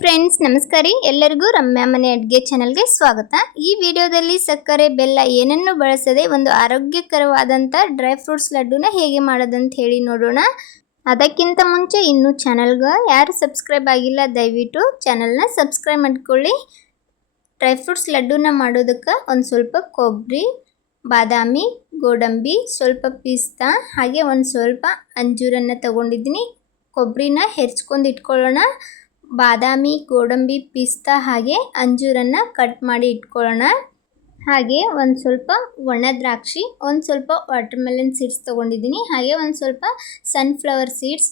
Friends, ನಮಸ್ಕಾರ. ಎಲ್ಲರಿಗೂ ರಮ್ಯಾ ಮನೆ ಅಡುಗೆ ಚಾನಲ್ಗೆ ಸ್ವಾಗತ. ಈ ವಿಡಿಯೋದಲ್ಲಿ ಸಕ್ಕರೆ ಬೆಲ್ಲ ಏನನ್ನು ಬಳಸದೆ ಒಂದು ಆರೋಗ್ಯಕರವಾದಂಥ ಡ್ರೈ ಫ್ರೂಟ್ಸ್ ಲಡ್ಡುನ ಹೇಗೆ ಮಾಡೋದಂತ ಹೇಳಿ ನೋಡೋಣ. ಅದಕ್ಕಿಂತ ಮುಂಚೆ ಇನ್ನೂ ಚಾನಲ್ಗೆ ಯಾರು ಸಬ್ಸ್ಕ್ರೈಬ್ ಆಗಿಲ್ಲ ದಯವಿಟ್ಟು ಚಾನಲ್ನ ಸಬ್ಸ್ಕ್ರೈಬ್ ಮಾಡ್ಕೊಳ್ಳಿ. ಡ್ರೈ ಫ್ರೂಟ್ಸ್ ಲಡ್ಡುನ ಮಾಡೋದಕ್ಕೆ ಒಂದು ಸ್ವಲ್ಪ ಕೊಬ್ಬರಿ, ಬಾದಾಮಿ, ಗೋಡಂಬಿ, ಸ್ವಲ್ಪ ಪಿಸ್ತಾ ಹಾಗೆ ಒಂದು ಸ್ವಲ್ಪ ಅಂಜೂರನ್ನು ತಗೊಂಡಿದ್ದೀನಿ. ಕೊಬ್ಬರಿನ ಹೆರ್ಚ್ಕೊಂಡು ಇಟ್ಕೊಳ್ಳೋಣ. ಬಾದಾಮಿ, ಗೋಡಂಬಿ, ಪಿಸ್ತಾ ಹಾಗೆ ಅಂಜೂರನ್ನು ಕಟ್ ಮಾಡಿ ಇಟ್ಕೊಳ್ಳೋಣ. ಹಾಗೆ ಒಂದು ಸ್ವಲ್ಪ ಒಣ ದ್ರಾಕ್ಷಿ, ಒಂದು ಸ್ವಲ್ಪ ವಾಟರ್ಮೆಲನ್ ಸೀಡ್ಸ್ ತೊಗೊಂಡಿದ್ದೀನಿ. ಹಾಗೆ ಒಂದು ಸ್ವಲ್ಪ ಸನ್ಫ್ಲವರ್ ಸೀಡ್ಸ್,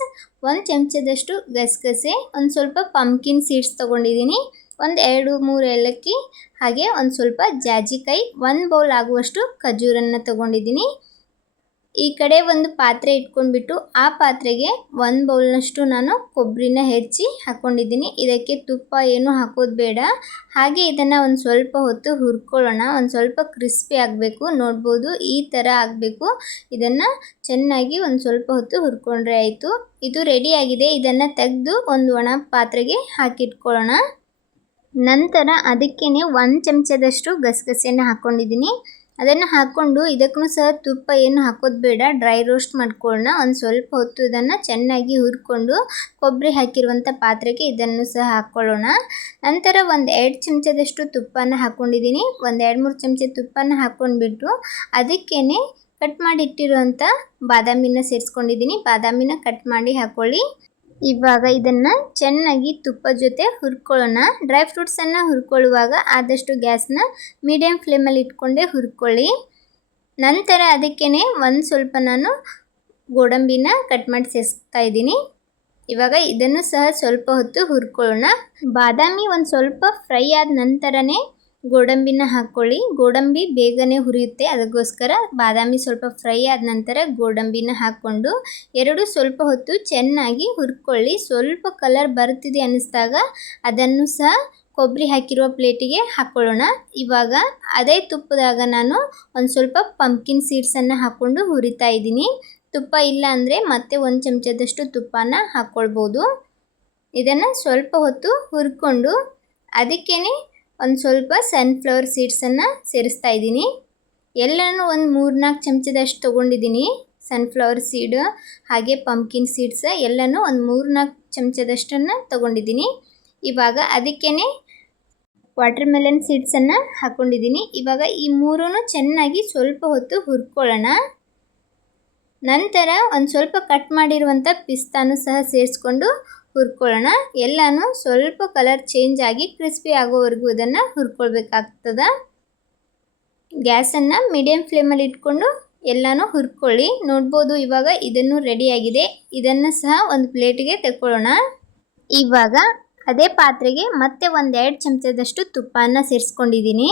ಒಂದು ಚಮಚದಷ್ಟು ಗಸಗಸೆ, ಒಂದು ಸ್ವಲ್ಪ ಪಂಪ್ಕಿನ್ ಸೀಡ್ಸ್ ತೊಗೊಂಡಿದ್ದೀನಿ. ಒಂದು 2-3 ಏಲಕ್ಕಿ ಹಾಗೆ ಒಂದು ಸ್ವಲ್ಪ ಜಾಜಿಕಾಯಿ, 1 ಬೌಲ್ ಆಗುವಷ್ಟು ಖಜೂರನ್ನು ತೊಗೊಂಡಿದ್ದೀನಿ. ಈ ಕಡೆ ಒಂದು ಪಾತ್ರೆ ಇಟ್ಕೊಂಡ್ಬಿಟ್ಟು ಆ ಪಾತ್ರೆಗೆ 1 ಬೌಲ್ನಷ್ಟು ನಾನು ಕೊಬ್ಬರಿನ ಹೆಚ್ಚಿ ಹಾಕ್ಕೊಂಡಿದ್ದೀನಿ. ಇದಕ್ಕೆ ತುಪ್ಪ ಏನು ಹಾಕೋದು ಬೇಡ. ಹಾಗೆ ಇದನ್ನು ಒಂದು ಸ್ವಲ್ಪ ಹೊತ್ತು ಹುರ್ಕೊಳ್ಳೋಣ. ಒಂದು ಸ್ವಲ್ಪ ಕ್ರಿಸ್ಪಿ ಆಗಬೇಕು. ನೋಡ್ಬೋದು ಈ ಥರ ಆಗಬೇಕು. ಇದನ್ನು ಚೆನ್ನಾಗಿ ಒಂದು ಸ್ವಲ್ಪ ಹೊತ್ತು ಹುರ್ಕೊಂಡ್ರೆ ಆಯಿತು. ಇದು ರೆಡಿಯಾಗಿದೆ. ಇದನ್ನು ತೆಗೆದು ಒಂದು ಒಣ ಪಾತ್ರೆಗೆ ಹಾಕಿಟ್ಕೊಳ್ಳೋಣ. ನಂತರ ಅದಕ್ಕೇ 1 ಚಮಚದಷ್ಟು ಗಸಗಸೆಯನ್ನು ಹಾಕ್ಕೊಂಡಿದ್ದೀನಿ. ಅದನ್ನು ಹಾಕ್ಕೊಂಡು ಇದಕ್ಕೂ ಸಹ ತುಪ್ಪ ಏನು ಹಾಕೋದು ಬೇಡ, ಡ್ರೈ ರೋಸ್ಟ್ ಮಾಡ್ಕೊಳ್ಳೋಣ. ಒಂದು ಸ್ವಲ್ಪ ಹೊತ್ತು ಇದನ್ನು ಚೆನ್ನಾಗಿ ಹುರ್ಕೊಂಡು ಕೊಬ್ಬರಿ ಹಾಕಿರುವಂಥ ಪಾತ್ರೆಗೆ ಇದನ್ನು ಸಹ ಹಾಕ್ಕೊಳ್ಳೋಣ. ನಂತರ ಒಂದು 2 ಚಮಚದಷ್ಟು ತುಪ್ಪನ ಹಾಕ್ಕೊಂಡಿದ್ದೀನಿ. ಒಂದು 2-3 ಚಮಚ ತುಪ್ಪನ ಹಾಕ್ಕೊಂಡ್ಬಿಟ್ಟು ಅದಕ್ಕೇ ಕಟ್ ಮಾಡಿ ಇಟ್ಟಿರುವಂಥ ಬಾದಾಮಿನ ಸೇರಿಸ್ಕೊಂಡಿದ್ದೀನಿ. ಬಾದಾಮಿನ ಕಟ್ ಮಾಡಿ ಹಾಕ್ಕೊಳ್ಳಿ. ಇವಾಗ ಇದನ್ನು ಚೆನ್ನಾಗಿ ತುಪ್ಪ ಜೊತೆ ಹುರ್ಕೊಳ್ಳೋಣ. ಡ್ರೈ ಫ್ರೂಟ್ಸನ್ನು ಹುರ್ಕೊಳ್ಳುವಾಗ ಆದಷ್ಟು ಗ್ಯಾಸ್ನ ಮೀಡಿಯಮ್ ಫ್ಲೇಮಲ್ಲಿ ಇಟ್ಕೊಂಡೇ ಹುರ್ಕೊಳ್ಳಿ. ನಂತರ ಅದಕ್ಕೇ ಒಂದು ಸ್ವಲ್ಪ ನಾನು ಗೋಡಂಬಿನ ಕಟ್ ಮಾಡಿ ಸೇರಿಸ್ತಾ ಇದ್ದೀನಿ. ಇವಾಗ ಇದನ್ನು ಸಹ ಸ್ವಲ್ಪ ಹೊತ್ತು ಹುರ್ಕೊಳ್ಳೋಣ. ಬಾದಾಮಿ ಒಂದು ಸ್ವಲ್ಪ ಫ್ರೈ ಆದ ನಂತರನೇ ಗೋಡಂಬಿನ ಹಾಕ್ಕೊಳ್ಳಿ. ಗೋಡಂಬಿ ಬೇಗನೆ ಹುರಿಯುತ್ತೆ, ಅದಕ್ಕೋಸ್ಕರ ಬಾದಾಮಿ ಸ್ವಲ್ಪ ಫ್ರೈ ಆದ ನಂತರ ಗೋಡಂಬಿನ ಹಾಕ್ಕೊಂಡು ಎರಡು ಸ್ವಲ್ಪ ಹೊತ್ತು ಚೆನ್ನಾಗಿ ಹುರ್ಕೊಳ್ಳಿ. ಸ್ವಲ್ಪ ಕಲರ್ ಬರ್ತಿದೆ ಅನ್ನಿಸ್ದಾಗ ಅದನ್ನು ಸಹ ಕೊಬ್ಬರಿ ಹಾಕಿರುವ ಪ್ಲೇಟಿಗೆ ಹಾಕ್ಕೊಳ್ಳೋಣ. ಇವಾಗ ಅದೇ ತುಪ್ಪದಾಗ ನಾನು ಒಂದು ಸ್ವಲ್ಪ ಪಂಪ್ಕಿನ್ ಸೀಡ್ಸನ್ನು ಹಾಕ್ಕೊಂಡು ಹುರಿತಾ ಇದ್ದೀನಿ. ತುಪ್ಪ ಇಲ್ಲ ಅಂದರೆ ಮತ್ತೆ 1 ಚಮಚದಷ್ಟು ತುಪ್ಪನ ಹಾಕ್ಕೊಳ್ಬೋದು. ಇದನ್ನು ಸ್ವಲ್ಪ ಹೊತ್ತು ಹುರ್ಕೊಂಡು ಅದಕ್ಕೇ ಒಂದು ಸ್ವಲ್ಪ ಸನ್ಫ್ಲವರ್ ಸೀಡ್ಸನ್ನು ಸೇರಿಸ್ತಾ ಇದ್ದೀನಿ. ಎಲ್ಲನೂ ಒಂದು 3-4 ಚಮಚದಷ್ಟು ತೊಗೊಂಡಿದ್ದೀನಿ. ಸನ್ಫ್ಲವರ್ ಸೀಡ್ ಹಾಗೆ ಪಂಪ್ಕಿನ್ ಸೀಡ್ಸ್ ಎಲ್ಲನೂ ಒಂದು 3-4 ಚಮಚದಷ್ಟನ್ನು ತೊಗೊಂಡಿದ್ದೀನಿ. ಇವಾಗ ಅದಕ್ಕೇ ವಾಟರ್ಮೆಲನ್ ಸೀಡ್ಸನ್ನು ಹಾಕ್ಕೊಂಡಿದ್ದೀನಿ. ಇವಾಗ ಈ 3 ಚೆನ್ನಾಗಿ ಸ್ವಲ್ಪ ಹೊತ್ತು ಹುರ್ಕೊಳ್ಳೋಣ. ನಂತರ ಒಂದು ಸ್ವಲ್ಪ ಕಟ್ ಮಾಡಿರುವಂಥ ಪಿಸ್ತಾನು ಸಹ ಸೇರಿಸ್ಕೊಂಡು ಹುರ್ಕೊಳ್ಳೋಣ. ಎಲ್ಲನೂ ಸ್ವಲ್ಪ ಕಲರ್ ಚೇಂಜ್ ಆಗಿ ಕ್ರಿಸ್ಪಿ ಆಗೋವರೆಗೂ ಇದನ್ನು ಹುರ್ಕೊಳ್ಬೇಕಾಗ್ತದೆ. ಗ್ಯಾಸನ್ನು ಮೀಡಿಯಮ್ ಫ್ಲೇಮಲ್ಲಿ ಇಟ್ಕೊಂಡು ಎಲ್ಲನೂ ಹುರ್ಕೊಳ್ಳಿ. ನೋಡ್ಬೋದು ಇವಾಗ ಇದನ್ನು ರೆಡಿಯಾಗಿದೆ. ಇದನ್ನು ಸಹ ಒಂದು ಪ್ಲೇಟಿಗೆ ತೆಕ್ಕೊಳ್ಳೋಣ. ಇವಾಗ ಅದೇ ಪಾತ್ರೆಗೆ ಮತ್ತೆ ಒಂದು 2 ಚಮಚದಷ್ಟು ತುಪ್ಪನ ಸೇರಿಸ್ಕೊಂಡಿದ್ದೀನಿ.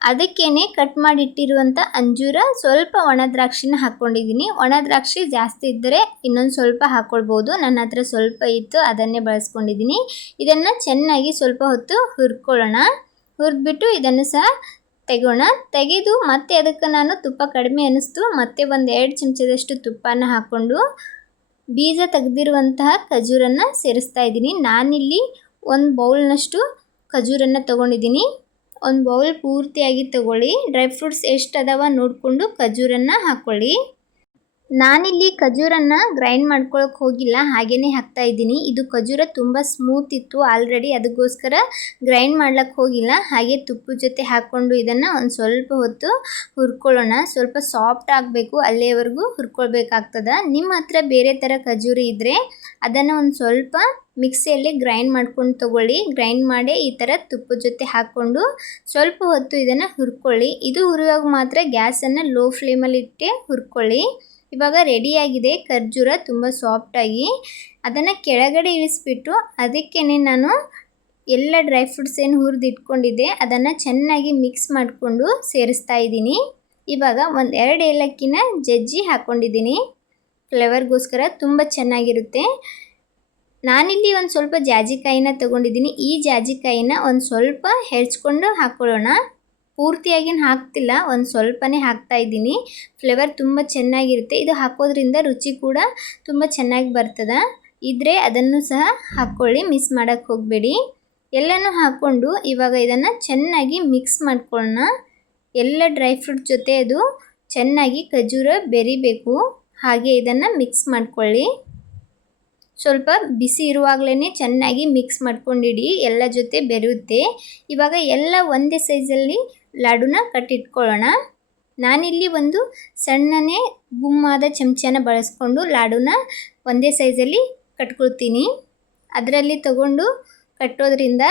ಅದಕ್ಕೇ ಕಟ್ ಮಾಡಿಟ್ಟಿರುವಂಥ ಅಂಜೂರ, ಸ್ವಲ್ಪ ಒಣ ದ್ರಾಕ್ಷಿನ ಹಾಕ್ಕೊಂಡಿದ್ದೀನಿ. ಒಣ ದ್ರಾಕ್ಷಿ ಜಾಸ್ತಿ ಇದ್ದರೆ ಇನ್ನೊಂದು ಸ್ವಲ್ಪ ಹಾಕ್ಕೊಳ್ಬೋದು. ನನ್ನ ಹತ್ರ ಸ್ವಲ್ಪ ಇತ್ತು, ಅದನ್ನೇ ಬಳಸ್ಕೊಂಡಿದ್ದೀನಿ. ಇದನ್ನು ಚೆನ್ನಾಗಿ ಸ್ವಲ್ಪ ಹೊತ್ತು ಹುರ್ಕೊಳ್ಳೋಣ. ಹುರಿದ್ಬಿಟ್ಟು ಇದನ್ನು ಸಹ ತೆಗೆದು ಮತ್ತೆ ಅದಕ್ಕೆ ನಾನು ತುಪ್ಪ ಕಡಿಮೆ ಅನ್ನಿಸ್ತು ಮತ್ತೆ ಒಂದು 2 ಚಮಚದಷ್ಟು ತುಪ್ಪನ ಹಾಕ್ಕೊಂಡು ಬೀಜ ತೆಗೆದಿರುವಂತಹ ಖಜೂರನ್ನು ಸೇರಿಸ್ತಾ ಇದ್ದೀನಿ. ನಾನಿಲ್ಲಿ 1 ಬೌಲ್ನಷ್ಟು ಖಜೂರನ್ನು ತೊಗೊಂಡಿದ್ದೀನಿ. 1 ಬೌಲ್ ಪೂರ್ತಿಯಾಗಿ ತಗೊಳ್ಳಿ. ಡ್ರೈ ಫ್ರೂಟ್ಸ್ ಎಷ್ಟು ಅದಾವ ನೋಡಿಕೊಂಡು ಖಜೂರನ್ನು ಹಾಕ್ಕೊಳ್ಳಿ. ನಾನಿಲ್ಲಿ ಖಜೂರನ್ನು ಗ್ರೈಂಡ್ ಮಾಡ್ಕೊಳ್ಳೋಕೆ ಹೋಗಿಲ್ಲ, ಹಾಗೆಯೇ ಹಾಕ್ತಾ ಇದ್ದೀನಿ. ಇದು ಖಜೂರ ತುಂಬ ಸ್ಮೂತ್ ಇತ್ತು ಆಲ್ರೆಡಿ, ಅದಕ್ಕೋಸ್ಕರ ಗ್ರೈಂಡ್ ಮಾಡ್ಲಿಕ್ಕೆ ಹೋಗಿಲ್ಲ. ಹಾಗೆ ತುಪ್ಪದ ಜೊತೆ ಹಾಕ್ಕೊಂಡು ಇದನ್ನು ಒಂದು ಸ್ವಲ್ಪ ಹೊತ್ತು ಹುರ್ಕೊಳ್ಳೋಣ. ಸ್ವಲ್ಪ ಸಾಫ್ಟ್ ಆಗಬೇಕು, ಅಲ್ಲಿಯವರೆಗೂ ಹುರ್ಕೊಳ್ಬೇಕಾಗ್ತದೆ. ನಿಮ್ಮ ಹತ್ರ ಬೇರೆ ಥರ ಖಜೂರಿ ಇದ್ದರೆ ಅದನ್ನು ಒಂದು ಸ್ವಲ್ಪ ಮಿಕ್ಸಿಯಲ್ಲಿ ಗ್ರೈಂಡ್ ಮಾಡ್ಕೊಂಡು ತೊಗೊಳ್ಳಿ. ಗ್ರೈಂಡ್ ಮಾಡಿ ಈ ಥರ ತುಪ್ಪದ ಜೊತೆ ಹಾಕ್ಕೊಂಡು ಸ್ವಲ್ಪ ಹೊತ್ತು ಇದನ್ನು ಹುರ್ಕೊಳ್ಳಿ. ಇದು ಹುರಿಯುವಾಗ ಮಾತ್ರ ಗ್ಯಾಸನ್ನು ಲೋ ಫ್ಲೇಮಲ್ಲಿ ಇಟ್ಟೆ ಹುರ್ಕೊಳ್ಳಿ. ಇವಾಗ ರೆಡಿಯಾಗಿದೆ ಖರ್ಜೂರ ತುಂಬ ಸಾಫ್ಟಾಗಿ. ಅದನ್ನು ಕೆಳಗಡೆ ಇಳಿಸ್ಬಿಟ್ಟು ಅದಕ್ಕೇ ನಾನು ಎಲ್ಲ ಡ್ರೈ ಫ್ರೂಟ್ಸ್ ಏನು ಹುರಿದು ಇಟ್ಕೊಂಡಿದ್ದೆ ಅದನ್ನು ಚೆನ್ನಾಗಿ ಮಿಕ್ಸ್ ಮಾಡಿಕೊಂಡು ಸೇರಿಸ್ತಾ ಇದ್ದೀನಿ. ಇವಾಗ ಒಂದು 2 ಏಲಕ್ಕಿನ ಜಜ್ಜಿ ಹಾಕ್ಕೊಂಡಿದ್ದೀನಿ. ಫ್ಲೇವರ್ಗೋಸ್ಕರ ತುಂಬ ಚೆನ್ನಾಗಿರುತ್ತೆ. ನಾನಿಲ್ಲಿ ಒಂದು ಸ್ವಲ್ಪ ಜಾಜಿಕಾಯಿನ ತೊಗೊಂಡಿದ್ದೀನಿ. ಈ ಜಾಜಿಕಾಯಿನ ಒಂದು ಸ್ವಲ್ಪ ಹೆರ್ಚ್ಕೊಂಡು ಹಾಕ್ಕೊಳ್ಳೋಣ. ಪೂರ್ತಿಯಾಗೇನು ಹಾಕ್ತಿಲ್ಲ, ಒಂದು ಸ್ವಲ್ಪನೇ ಹಾಕ್ತಾ ಇದ್ದೀನಿ. ಫ್ಲೇವರ್ ತುಂಬ ಚೆನ್ನಾಗಿರುತ್ತೆ. ಇದು ಹಾಕೋದ್ರಿಂದ ರುಚಿ ಕೂಡ ತುಂಬ ಚೆನ್ನಾಗಿ ಬರ್ತದೆ. ಇದ್ದರೆ ಅದನ್ನು ಸಹ ಹಾಕ್ಕೊಳ್ಳಿ, ಮಿಸ್ ಮಾಡೋಕ್ಕೆ ಹೋಗಬೇಡಿ. ಎಲ್ಲನೂ ಹಾಕ್ಕೊಂಡು ಇವಾಗ ಇದನ್ನು ಚೆನ್ನಾಗಿ ಮಿಕ್ಸ್ ಮಾಡ್ಕೊಳ್ಳೋಣ. ಎಲ್ಲ ಡ್ರೈ ಫ್ರೂಟ್ ಜೊತೆ ಅದು ಚೆನ್ನಾಗಿ ಖರ್ಜೂರ ಬೆರಿಬೇಕು. ಹಾಗೆ ಇದನ್ನು ಮಿಕ್ಸ್ ಮಾಡ್ಕೊಳ್ಳಿ. ಸ್ವಲ್ಪ ಬಿಸಿ ಇರುವಾಗಲೇ ಚೆನ್ನಾಗಿ ಮಿಕ್ಸ್ ಮಾಡ್ಕೊಂಡಿಡಿ, ಎಲ್ಲ ಜೊತೆ ಬೆರೆಯುತ್ತೆ. ಇವಾಗ ಎಲ್ಲ ಒಂದೇ ಸೈಜಲ್ಲಿ ಲಾಡುನ ಕಟ್ಟಿಟ್ಕೊಳ್ಳೋಣ. ನಾನಿಲ್ಲಿ ಒಂದು ಸಣ್ಣನೇ ಗುಮ್ಮಾದ ಚಮಚನ ಬಳಸ್ಕೊಂಡು ಲಾಡುನ ಒಂದೇ ಸೈಜಲ್ಲಿ ಕಟ್ಕೊಳ್ತೀನಿ. ಅದರಲ್ಲಿ ತಗೊಂಡು ಕಟ್ಟೋದ್ರಿಂದ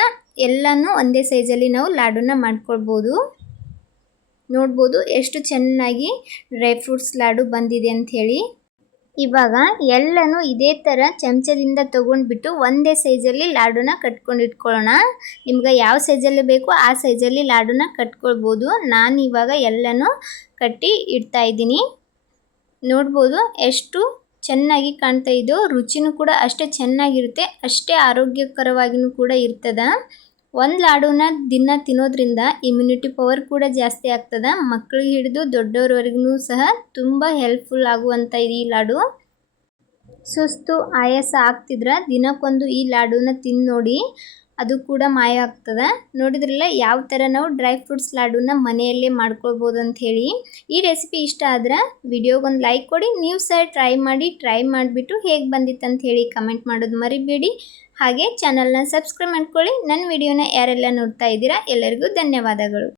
ಎಲ್ಲನೂ ಒಂದೇ ಸೈಜಲ್ಲಿ ನಾವು ಲಾಡುನ ಮಾಡ್ಕೊಳ್ಬೋದು. ನೋಡ್ಬೋದು ಎಷ್ಟು ಚೆನ್ನಾಗಿ ಡ್ರೈ ಫ್ರೂಟ್ಸ್ ಲಾಡು ಬಂದಿದೆ ಅಂಥೇಳಿ. ಇವಾಗ ಎಲ್ಲನೂ ಇದೇ ಥರ ಚಮಚದಿಂದ ತೊಗೊಂಡ್ಬಿಟ್ಟು ಒಂದೇ ಸೈಜಲ್ಲಿ ಲಾಡುನ ಕಟ್ಕೊಂಡಿಟ್ಕೊಳ್ಳೋಣ. ನಿಮ್ಗೆ ಯಾವ ಸೈಜಲ್ಲಿ ಬೇಕೋ ಆ ಸೈಜಲ್ಲಿ ಲಾಡುನ ಕಟ್ಕೊಳ್ಬೋದು. ನಾನು ಇವಾಗ ಎಲ್ಲನೂ ಕಟ್ಟಿ ಇಡ್ತಾ ಇದ್ದೀನಿ. ನೋಡ್ಬೋದು ಎಷ್ಟು ಚೆನ್ನಾಗಿ ಕಾಣ್ತಾ ಇದೆಯೋ. ರುಚಿನೂ ಕೂಡ ಅಷ್ಟೇ ಚೆನ್ನಾಗಿರುತ್ತೆ, ಅಷ್ಟೇ ಆರೋಗ್ಯಕರವಾಗಿಯೂ ಕೂಡ ಇರ್ತದೆ. ಒಂದು ಲಾಡುನ ದಿನ ತಿನ್ನೋದ್ರಿಂದ ಇಮ್ಯುನಿಟಿ ಪವರ್ ಕೂಡ ಜಾಸ್ತಿ ಆಗ್ತದೆ. ಮಕ್ಕಳಿಗೆ ಹಿಡಿದು ದೊಡ್ಡವ್ರವರೆಗೂ ಸಹ ತುಂಬ ಹೆಲ್ಪ್ಫುಲ್ ಆಗುವಂಥ ಈ ಲಾಡು. ಸುಸ್ತು ಆಯಾಸ ಆಗ್ತಿದ್ರೆ ದಿನಕ್ಕೊಂದು ಈ ಲಾಡುನ ತಿಂದು ನೋಡಿ, ಅದು ಕೂಡ ಮಾಯ ಆಗ್ತದೆ. ನೋಡಿದ್ರಲ್ಲ ಯಾವ ಥರ ನಾವು ಡ್ರೈ ಫ್ರೂಟ್ಸ್ ಲಾಡುನ ಮನೆಯಲ್ಲೇ ಮಾಡ್ಕೊಳ್ಬೋದು ಅಂಥೇಳಿ. ಈ ರೆಸಿಪಿ ಇಷ್ಟ ಆದ್ರೆ ವಿಡಿಯೋಗೊಂದು ಲೈಕ್ ಕೊಡಿ. ನೀವು ಸಹ ಟ್ರೈ ಮಾಡಿಬಿಟ್ಟು ಹೇಗೆ ಬಂದಿತ್ತು ಅಂತ ಹೇಳಿ ಕಮೆಂಟ್ ಮಾಡೋದು ಮರಿಬೇಡಿ. ಹಾಗೆ ಚಾನಲ್ನ ಸಬ್ಸ್ಕ್ರೈಬ್ ಮಾಡ್ಕೊಳ್ಳಿ. ನನ್ನ ವಿಡಿಯೋನ ಯಾರೆಲ್ಲ ನೋಡ್ತಾ ಇದ್ದೀರಾ ಎಲ್ಲರಿಗೂ ಧನ್ಯವಾದಗಳು.